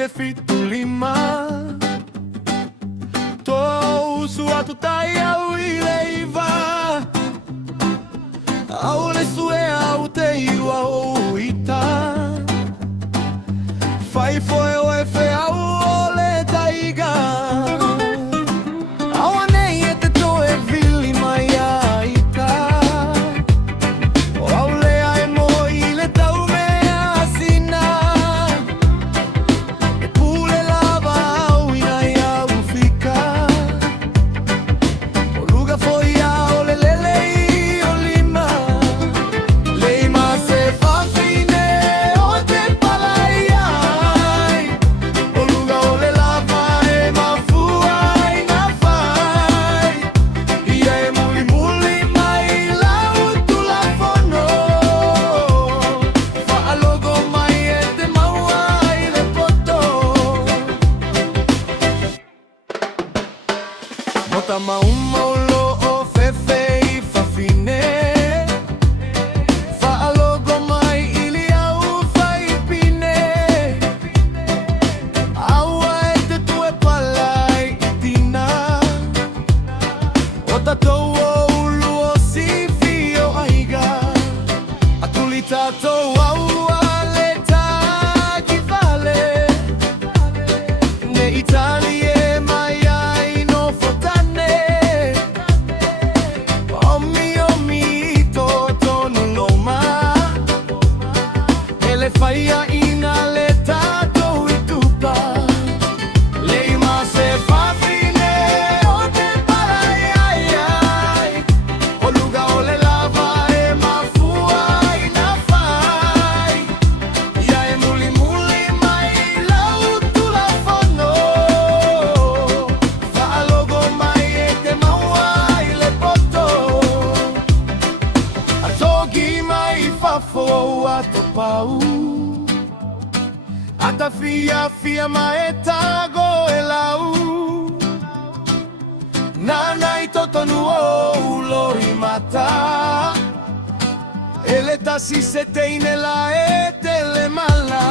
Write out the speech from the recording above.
le fitulima to suatu tai au ileiva au le sue au te iwa o ita fai foi o efe au ole taiga au nei e te to e vili mai a ita au le ai mo i le tau me asina e pule lava au ina ia ufika o luga foi au le lele i o lima leima se fa fine o te palai ai o luga o le lava e mafua ina fai ia e muli muli mai lau tu la fono fa alogo mai e te maua i le poto mota mauma o lo o fefe i fa fine fa alogo mai i li au fai pine aua e te tue palai i tina o tatou o ulu o sifi o aiga a tuli tatou aua le tagi vale ne itali e mai ai no fotane omi to tonu loma ele faia ina le tatou i tupa leima se fa fine o te palai ai ai o luga o le lava e mafua ina fai ia e muli muli mai lau tu la fono fa alogo mai e te maua i le poto a togi mai fa fo a to pau ata fia fia mai tago e lau nana i totonu o lori mata ele tasi se teine la e tele mala